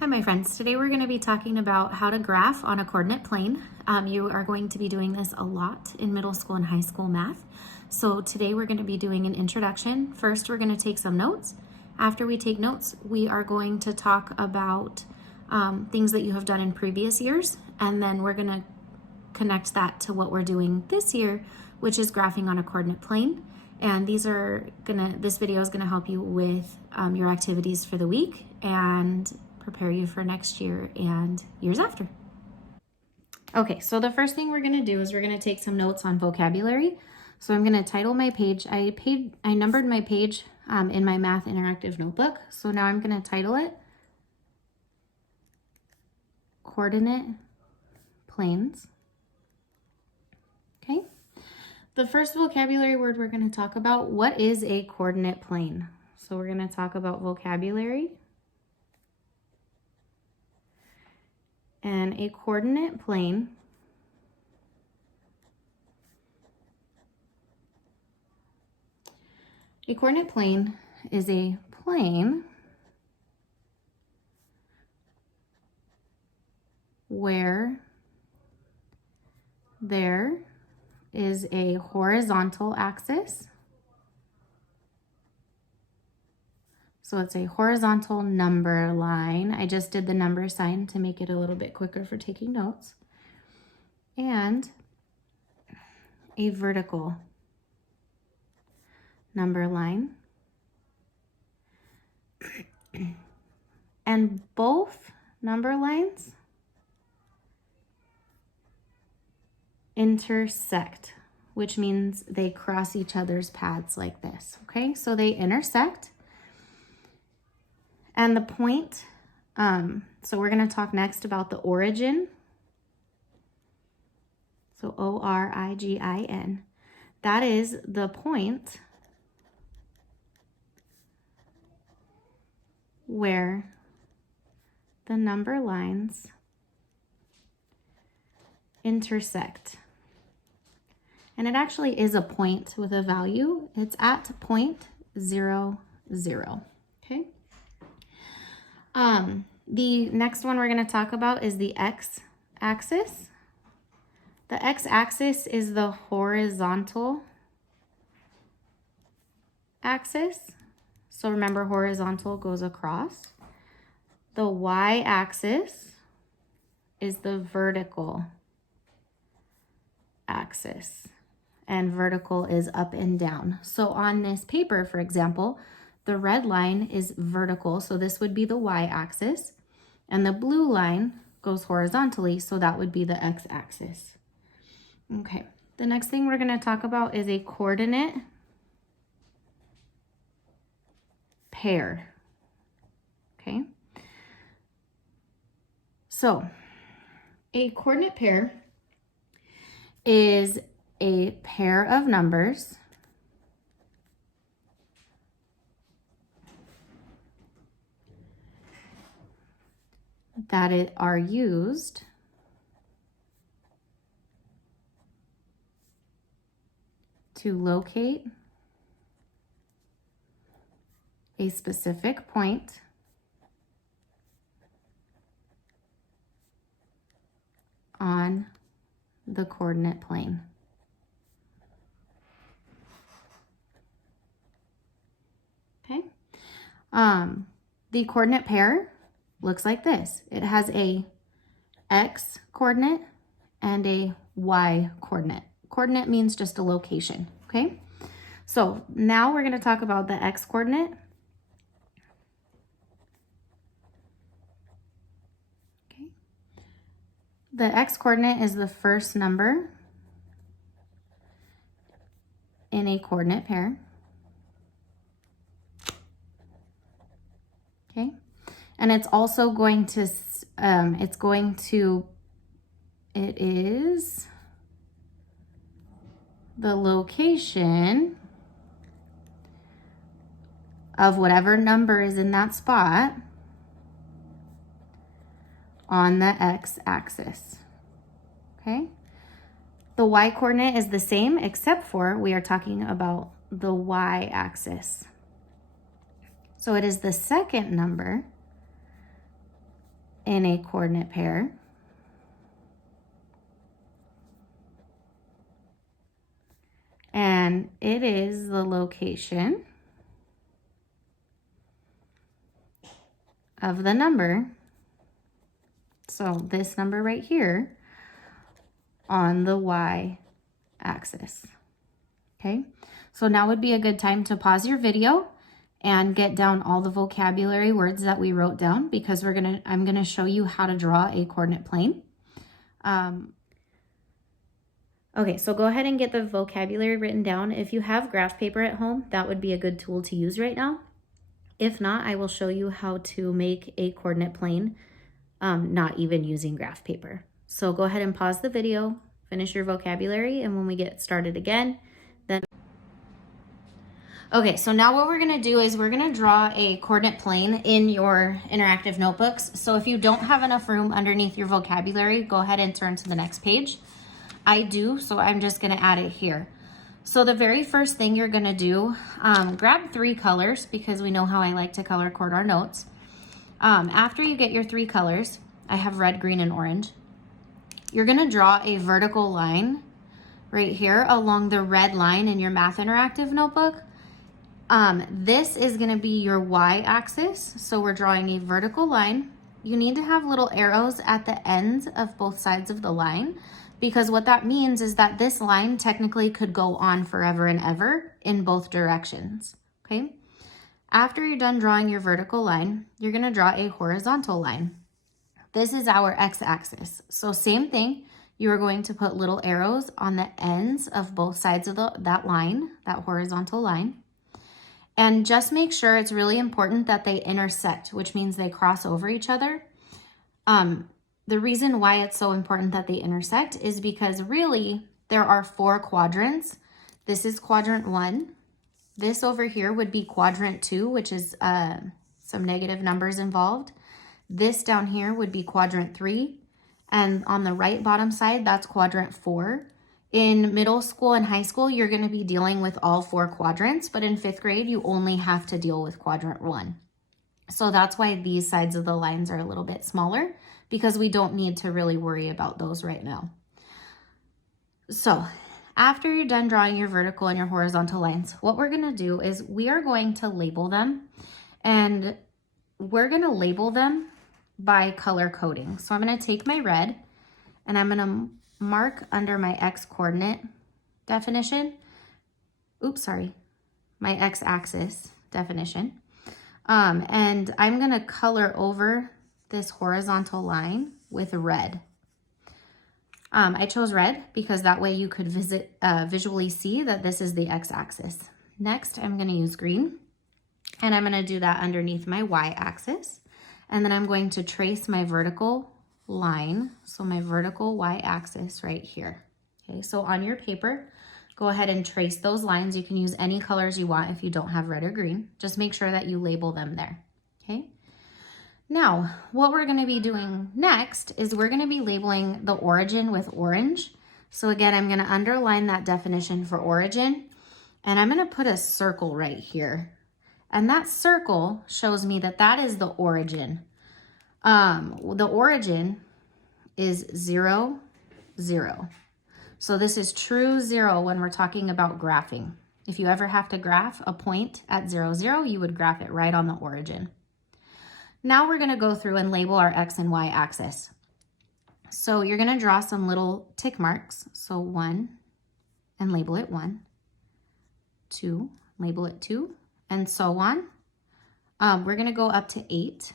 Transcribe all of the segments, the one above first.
Hi, my friends. Today we're going to be talking about how to graph on a coordinate plane. You are going to be doing this a lot in middle school and high school math. So today we're going to be doing an introduction. First, we're going to take some notes. After we take notes, we are going to talk about things that you have done in previous years, and then we're going to connect that to what we're doing this year, which is graphing on a coordinate plane. And this video is gonna help you with your activities for the week and prepare you for next year and years after. Okay, so the first thing we're gonna do is we're gonna take some notes on vocabulary. So I'm gonna title my page. I numbered my page in my Math Interactive Notebook. So now I'm gonna title it Coordinate Planes. Okay. The first vocabulary word we're going to talk about, what is a coordinate plane? So we're going to talk about vocabulary. And a coordinate plane is a plane where there is a horizontal axis. So it's a horizontal number line. I just did the number sign to make it a little bit quicker for taking notes. And a vertical number line. And both number lines intersect, which means they cross each other's paths like this, okay? So they intersect. And the point, so we're gonna talk next about the origin. So O-R-I-G-I-N. That is the point where the number lines intersect. And it actually is a point with a value. It's at 0.00, okay? The next one we're gonna talk about is the x-axis. The x-axis is the horizontal axis. So remember, horizontal goes across. The y-axis is the vertical axis, and vertical is up and down. So on this paper, for example, the red line is vertical, so this would be the y-axis, and the blue line goes horizontally, so that would be the x-axis. Okay, the next thing we're going to talk about is a coordinate pair. Okay, so a coordinate pair is a pair of numbers that are used to locate a specific point on the coordinate plane. Okay. The coordinate pair looks like this. It has a x coordinate and a y coordinate. Coordinate means just a location, okay? So now we're going to talk about the x coordinate. Okay. The x coordinate is the first number in a coordinate pair. Okay. And it's also going to, it is the location of whatever number is in that spot on the x-axis, okay? The y-coordinate is the same, except for we are talking about the y-axis. So it is the second number in a coordinate pair. And it is the location of the number. So this number right here on the y-axis. Okay, so now would be a good time to pause your video and get down all the vocabulary words that we wrote down, because I'm gonna show you how to draw a coordinate plane. Okay, so go ahead and get the vocabulary written down. If you have graph paper at home, that would be a good tool to use right now. If not, I will show you how to make a coordinate plane, not even using graph paper. So go ahead and pause the video, finish your vocabulary, and when we get started again, then... Okay, so now what we're gonna do is we're gonna draw a coordinate plane in your interactive notebooks. So if you don't have enough room underneath your vocabulary, go ahead and turn to the next page. I do, so I'm just gonna add it here. So the very first thing you're gonna do, grab 3 colors, because we know how I like to color code our notes. After you get your 3 colors, I have red, green, and orange. You're gonna draw a vertical line right here along the red line in your Math Interactive notebook. This is gonna be your y-axis, so we're drawing a vertical line. You need to have little arrows at the ends of both sides of the line, because what that means is that this line technically could go on forever and ever in both directions, okay? After you're done drawing your vertical line, you're gonna draw a horizontal line. This is our x-axis. So same thing, you are going to put little arrows on the ends of both sides of that line, that horizontal line. And just make sure, it's really important that they intersect, which means they cross over each other. The reason why it's so important that they intersect is because really there are 4 quadrants. This is quadrant 1. This over here would be quadrant 2, which is some negative numbers involved. This down here would be quadrant 3. And on the right bottom side, that's quadrant 4. In middle school and high school, you're going to be dealing with all 4 quadrants, but in 5th grade, you only have to deal with quadrant 1. So that's why these sides of the lines are a little bit smaller, because we don't need to really worry about those right now. So after you're done drawing your vertical and your horizontal lines, what we're going to do is we are going to label them, and we're going to label them by color coding. So I'm going to take my red and I'm going to mark under my x coordinate definition. Oops, sorry, my x-axis definition. And I'm going to color over this horizontal line with red. I chose red because that way you could visually see that this is the x-axis. Next, I'm going to use green, and I'm going to do that underneath my y-axis. And then I'm going to trace my vertical line, so my vertical y-axis right here. Okay, so on your paper, go ahead and trace those lines. You can use any colors you want if you don't have red or green. Just make sure that you label them there, okay? Now, what we're gonna be doing next is we're gonna be labeling the origin with orange. So again, I'm gonna underline that definition for origin, and I'm gonna put a circle right here. And that circle shows me that that is the origin. The origin is 0, 0. So this is true 0 when we're talking about graphing. If you ever have to graph a point at 0, 0, you would graph it right on the origin. Now we're going to go through and label our x and y axis. So you're going to draw some little tick marks. So 1, and label it 1. 2, label it 2, and so on. We're going to go up to 8.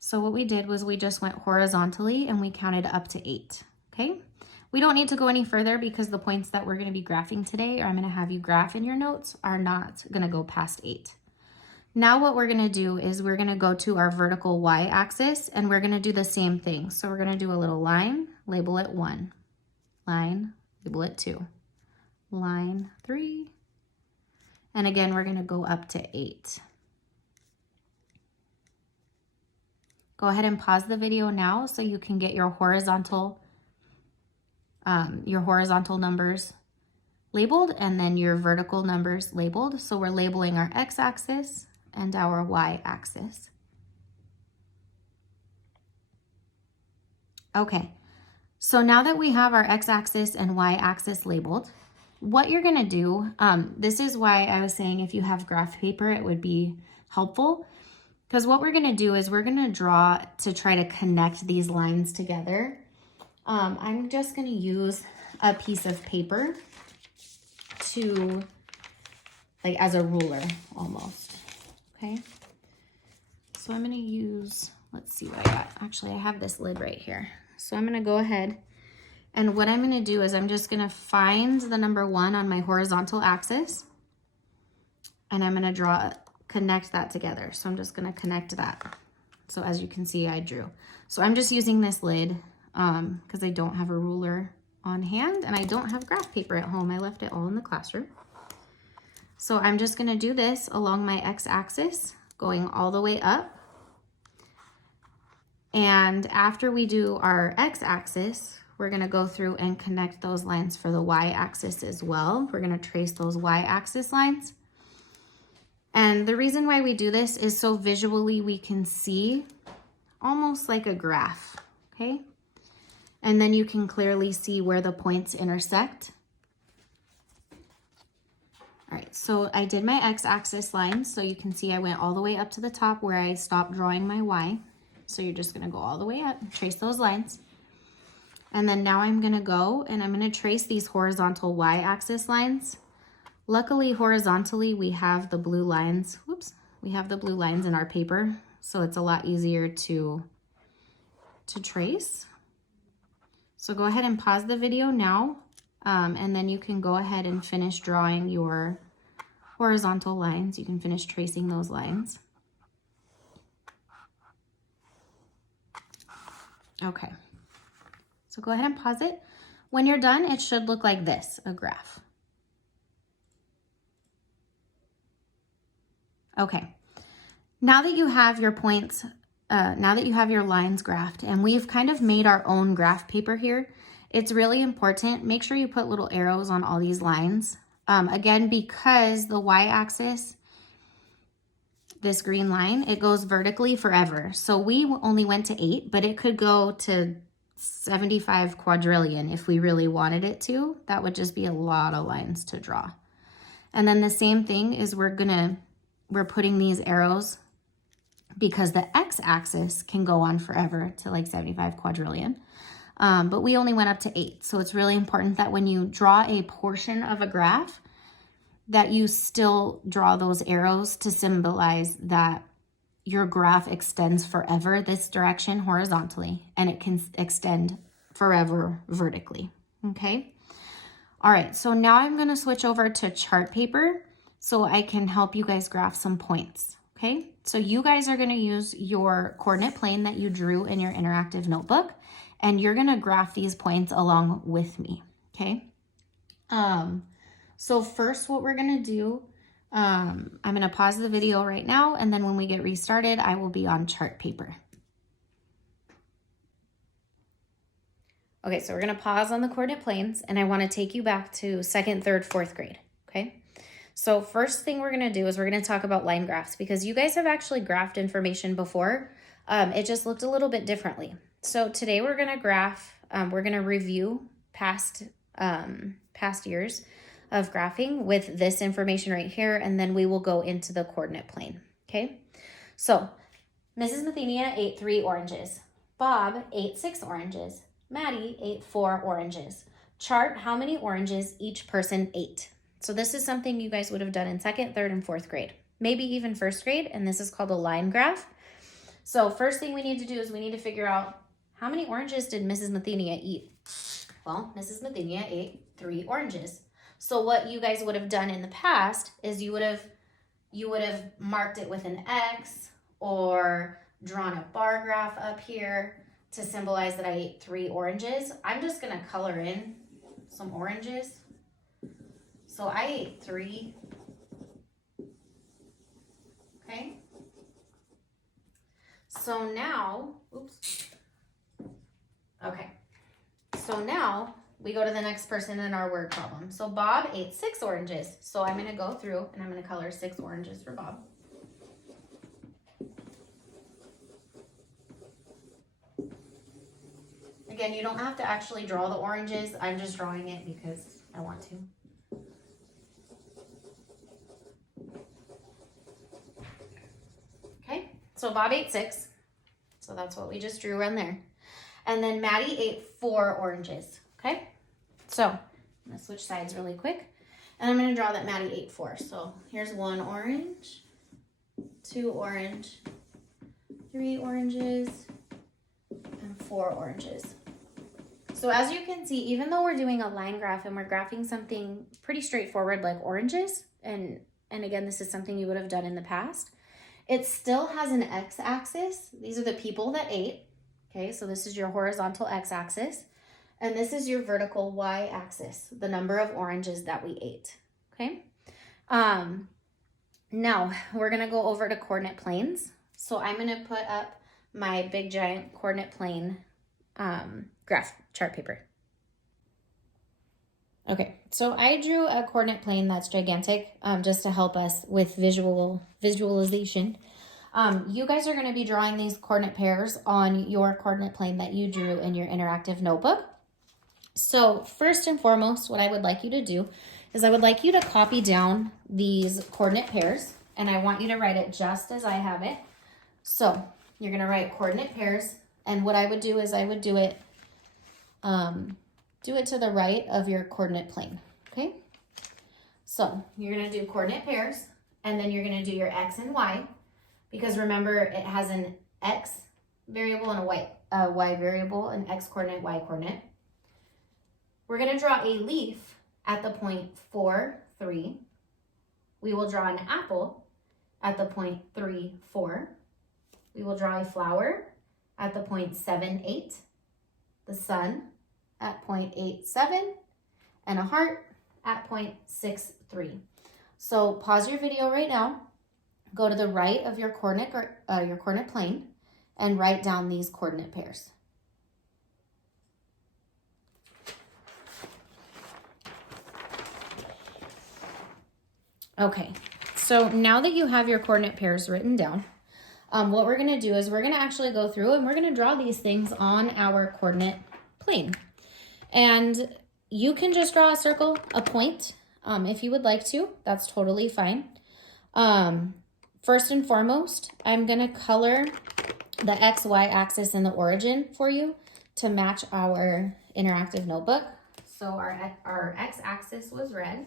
So what we did was we just went horizontally and we counted up to 8, okay? We don't need to go any further because the points that we're going to be graphing today, or I'm going to have you graph in your notes, are not going to go past 8. Now what we're going to do is we're going to go to our vertical y-axis, and we're going to do the same thing. So we're going to do a little line, label it 1, line, label it 2, line 3, and again we're going to go up to 8. Go ahead and pause the video now so you can get your horizontal numbers labeled and then your vertical numbers labeled. So we're labeling our x-axis and our y-axis. Okay, so now that we have our x-axis and y-axis labeled, what you're gonna do, this is why I was saying if you have graph paper, it would be helpful, because what we're gonna do is we're gonna draw to try to connect these lines together. I'm just gonna use a piece of paper to, like as a ruler almost, okay? So I'm gonna use, let's see what I got. Actually, I have this lid right here. So I'm gonna go ahead, and what I'm gonna do is I'm just gonna find the number 1 on my horizontal axis, and I'm gonna connect that together. So I'm just gonna connect that. So as you can see, I drew. So I'm just using this lid because I don't have a ruler on hand and I don't have graph paper at home. I left it all in the classroom. So I'm just gonna do this along my x-axis, going all the way up. And after we do our x-axis, we're gonna go through and connect those lines for the y-axis as well. We're gonna trace those y-axis lines. And the reason why we do this is so visually we can see almost like a graph, okay? And then you can clearly see where the points intersect. All right, so I did my x-axis lines, so you can see I went all the way up to the top where I stopped drawing my y. So you're just gonna go all the way up, trace those lines. And then now I'm gonna go and I'm gonna trace these horizontal y-axis lines. Luckily, horizontally, we have the blue lines. Whoops, we have the blue lines in our paper, so it's a lot easier to trace. So go ahead and pause the video now, and then you can go ahead and finish drawing your horizontal lines. You can finish tracing those lines. Okay, so go ahead and pause it. When you're done, it should look like this, a graph. Okay, now that you have your points, now that you have your lines graphed, and we've kind of made our own graph paper here, it's really important, make sure you put little arrows on all these lines. Again, because the y-axis, this green line, it goes vertically forever. So we only went to 8, but it could go to 75 quadrillion if we really wanted it to. That would just be a lot of lines to draw. And then the same thing is we're putting these arrows because the x-axis can go on forever to like 75 quadrillion. But we only went up to 8. So it's really important that when you draw a portion of a graph, that you still draw those arrows to symbolize that your graph extends forever this direction horizontally, and it can extend forever vertically, okay? All right, so now I'm gonna switch over to chart paper so I can help you guys graph some points, okay? So you guys are gonna use your coordinate plane that you drew in your interactive notebook, and you're gonna graph these points along with me, okay? So first what we're gonna do, I'm gonna pause the video right now, and then when we get restarted, I will be on chart paper. Okay, so we're gonna pause on the coordinate planes, and I wanna take you back to 2nd, 3rd, 4th grade, okay? So first thing we're gonna do is we're gonna talk about line graphs, because you guys have actually graphed information before. It just looked a little bit differently. So today we're gonna graph, we're gonna review past years of graphing with this information right here, and then we will go into the coordinate plane, okay? So Mrs. Mathenia ate 3 oranges. Bob ate 6 oranges. Maddie ate 4 oranges. Chart how many oranges each person ate. So this is something you guys would have done in 2nd, 3rd, and 4th grade, maybe even 1st grade, and this is called a line graph. So first thing we need to do is we need to figure out how many oranges did Mrs. Mathenia eat? Well, Mrs. Mathenia ate 3 oranges. So what you guys would have done in the past is you would have marked it with an X or drawn a bar graph up here to symbolize that I ate 3 oranges. I'm just gonna color in some oranges. So I ate 3, okay? So now, oops, okay. So now we go to the next person in our word problem. So Bob ate 6 oranges. So I'm gonna go through and I'm gonna color 6 oranges for Bob. Again, you don't have to actually draw the oranges. I'm just drawing it because I want to. Okay, so Bob ate 6. So that's what we just drew around there. And then Maddie ate 4 oranges, okay? So I'm gonna switch sides really quick. And I'm gonna draw that Maddie ate 4. So here's 1 orange, 2 orange, 3 oranges, and 4 oranges. So as you can see, even though we're doing a line graph and we're graphing something pretty straightforward like oranges, and again, this is something you would have done in the past, it still has an x-axis. These are the people that ate. Okay, so this is your horizontal x-axis, and this is your vertical y-axis, the number of oranges that we ate. Okay, now we're gonna go over to coordinate planes. So I'm gonna put up my big giant coordinate plane graph chart paper. Okay, so I drew a coordinate plane that's gigantic just to help us with visualization. You guys are going to be drawing these coordinate pairs on your coordinate plane that you drew in your interactive notebook. So first and foremost, what I would like you to do is I would like you to copy down these coordinate pairs, and I want you to write it just as I have it. So you're going to write coordinate pairs, and what I would do is I would do it to the right of your coordinate plane, okay? So you're going to do coordinate pairs, and then you're going to do your x and y, because remember it has an x variable and a y variable, an x coordinate, y coordinate. We're going to draw a leaf at the point 4, 3. We will draw an apple at the point 3, 4. We will draw a flower at the point 7, 8. The sun at point 8, 7. And a heart at point 6, 3. So pause your video right now. Go to the right of your coordinate plane and write down these coordinate pairs. Okay, so now that you have your coordinate pairs written down, what we're going to do is we're going to actually go through and we're going to draw these things on our coordinate plane. And you can just draw a circle, a point, if you would like to. That's totally fine. First and foremost, I'm going to color the X, Y axis and the origin for you to match our interactive notebook. So our X axis was red.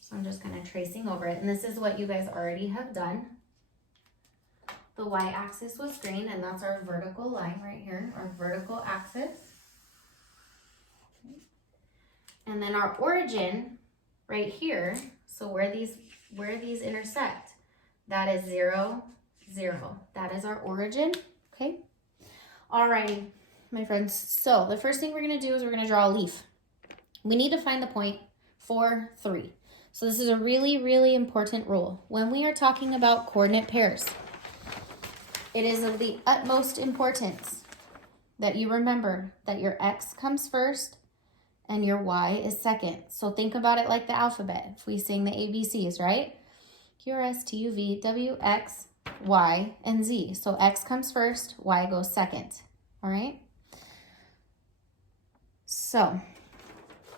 So I'm just kind of tracing over it. And this is what you guys already have done. The Y axis was green, and that's our vertical line right here, our vertical axis. And then our origin right here, so where these intersect, that is 0, 0. That is our origin, okay? Alrighty, my friends. So the first thing we're gonna do is we're gonna draw a leaf. We need to find the point 4, 3. So this is a really, really important rule. When we are talking about coordinate pairs, it is of the utmost importance that you remember that your X comes first and your Y is second. So think about it like the alphabet. If we sing the ABCs, right? Q, R, S, T, U, V, W, X, Y, and Z. So X comes first, Y goes second, all right? So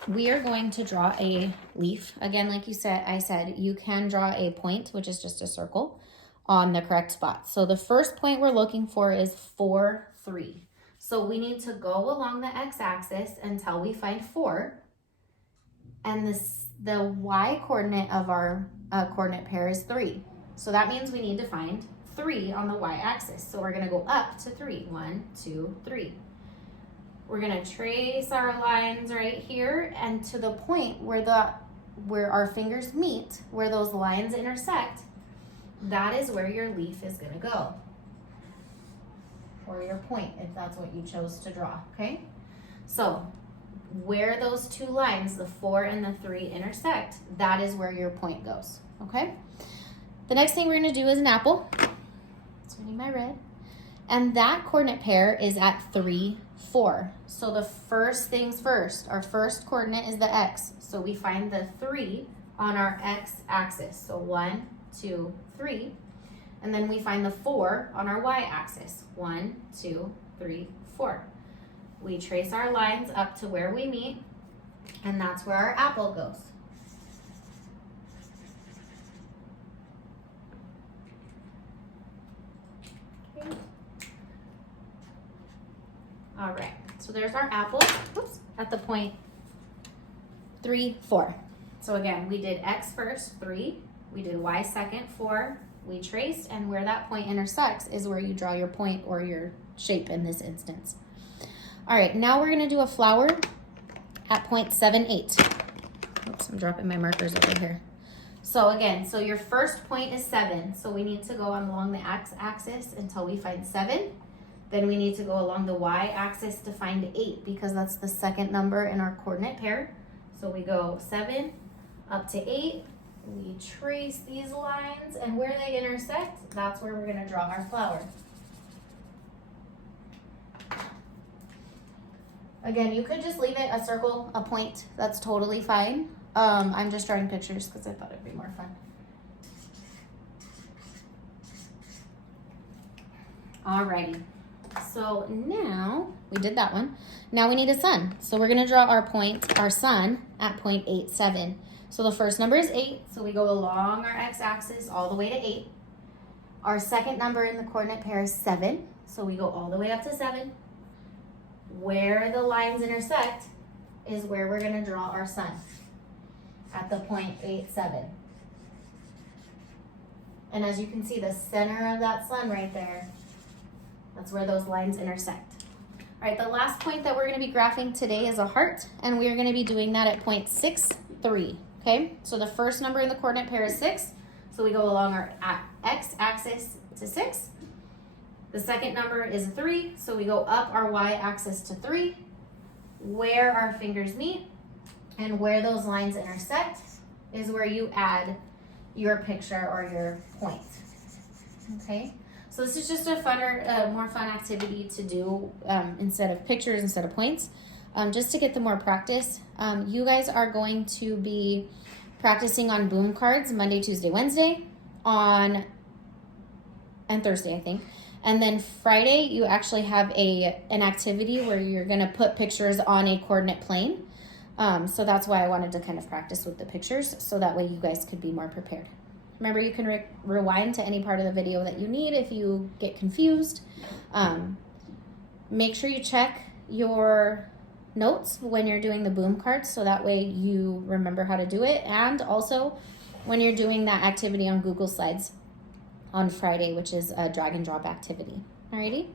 we are going to draw a leaf. Again, like I said, you can draw a point, which is just a circle, on the correct spot. So the first point we're looking for is 4, 3. So we need to go along the x-axis until we find 4. And the y coordinate of our coordinate pair is 3. So that means we need to find 3 on the y-axis. So we're going to go up to 3. 1, 2, 3. We're going to trace our lines right here, and to the point where our fingers meet, where those lines intersect, that is where your leaf is going to go. Or your point, if that's what you chose to draw, okay? So where those two lines, the 4 and the 3, intersect, that is where your point goes, okay? The next thing we're going to do is an apple. So I need my red. And that coordinate pair is at 3, 4. So the first things first, our first coordinate is the x. So we find the 3 on our x-axis. So 1, 2, 3. And then we find the 4 on our y-axis. 1, 2, 3, 4. We trace our lines up to where we meet, and that's where our apple goes. Okay. All right, so there's our apple. Oops, at the point 3, 4. So again, we did X first, 3. We did Y second, 4. We traced, and where that point intersects is where you draw your point or your shape in this instance. All right, now we're gonna do a flower at point 7, 8. Oops, I'm dropping my markers over here. So again, so your first point is 7. So we need to go along the x-axis until we find 7. Then we need to go along the y-axis to find 8 because that's the second number in our coordinate pair. So we go 7 up to 8. We trace these lines, and where they intersect, that's where we're gonna draw our flower. Again, you could just leave it a circle, a point, that's totally fine. I'm just drawing pictures because I thought it'd be more fun. Alrighty, so now we did that one. Now we need a sun. So we're gonna draw our point, our sun, at point 8, 7. So the first number is 8, so we go along our x-axis all the way to 8. Our second number in the coordinate pair is 7, so we go all the way up to 7. Where the lines intersect is where we're gonna draw our sun, at the point 8, 7. And as you can see, the center of that sun right there, that's where those lines intersect. All right, the last point that we're gonna be graphing today is a heart, and we're gonna be doing that at point 6, 3. Okay, so the first number in the coordinate pair is 6. So we go along our x-axis to 6. The second number is 3. So we go up our y-axis to 3. Where our fingers meet and where those lines intersect is where you add your picture or your point. Okay, so this is just a funner, more fun activity to do instead of pictures, instead of points. Just to get the more practice. You guys are going to be practicing on boom cards Monday, Tuesday, Wednesday, and Thursday, I think. And then Friday, you actually have an activity where you're going to put pictures on a coordinate plane. So that's why I wanted to kind of practice with the pictures, so that way you guys could be more prepared. Remember, you can rewind to any part of the video that you need if you get confused. Make sure you check your notes when you're doing the boom cards, so that way you remember how to do it, and also when you're doing that activity on Google Slides on Friday, which is a drag and drop activity. Alrighty?